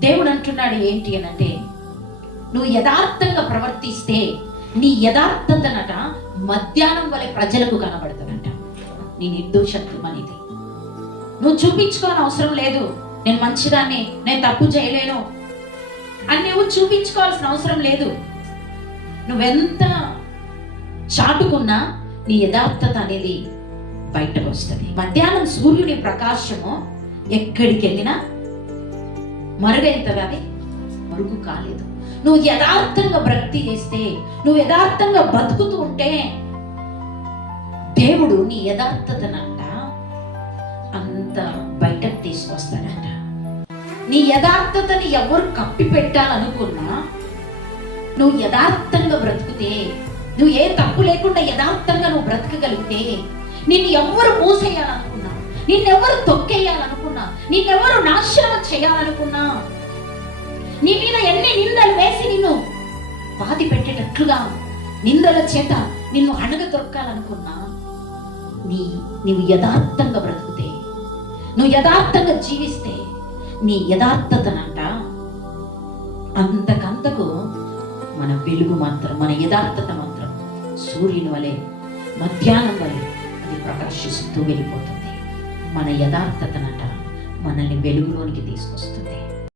దేవుడు అంటున్నాడు ఏంటి అని అంటే నువ్వు యథార్థంగా ప్రవర్తిస్తే నీ యథార్థతనట మధ్యాహ్నం వలె ప్రజలకు కనబడుతుందంట. నీ నిర్దోషత్వం అనేది. నువ్వు చూపించుకోని అవసరం లేదు. నేను మంచిదాన్ని నేను తప్పు చేయలేను. అని నువ్వు చూపించుకోవాల్సిన అవసరం లేదు. నువ్వెంత చాటుకున్నా నీ యథార్థత అనేది బయటకు వస్తుంది. మధ్యాహ్నం సూర్యుని ప్రకాశము ఎక్కడికి వెళ్ళినా మరుగైతుంది అది మరుగు కాలేదు. నువ్వు యథార్థంగా భక్తి చేస్తే నువ్వు యథార్థంగా బతుకుతూ ఉంటే దేవుడు నీ యథార్థతనంట అంత బయటకు తీసుకొస్తాడంట. నీ యథార్థతని ఎవరు కప్పి పెట్టాలనుకున్నా నువ్వు యథార్థంగా బ్రతుకుతే నువ్వు ఏ తప్పు లేకుండా యథార్థంగా నువ్వు బ్రతకగలిగితే నిన్ను ఎవరు మూసేయాలనుకున్నా నిన్నెవరు తొక్కేయాలనుకున్నా? నిన్నెవరు నాశనం చేయాలనుకున్నా? నీ మీద ఎన్ని నిందలు వేసి నిన్ను బాధి పెట్టేటట్లుగా నిందల చేత నిన్ను అణగ దొరకాలనుకున్నా నీ నీవు యథార్థంగా బ్రతుకుతే నువ్వు యథార్థంగా జీవిస్తే నీ యథార్థతనంట అంతకంతకు మన వెలుగు మాత్రం మన యథార్థత మాత్రం సూర్యుని వలె మధ్యాహ్నం వలె అది ప్రకాశిస్తూ వెళ్ళిపోతుంది. మన యథార్థతనట మనల్ని వెలుగులోనికి తీసుకొస్తుంది.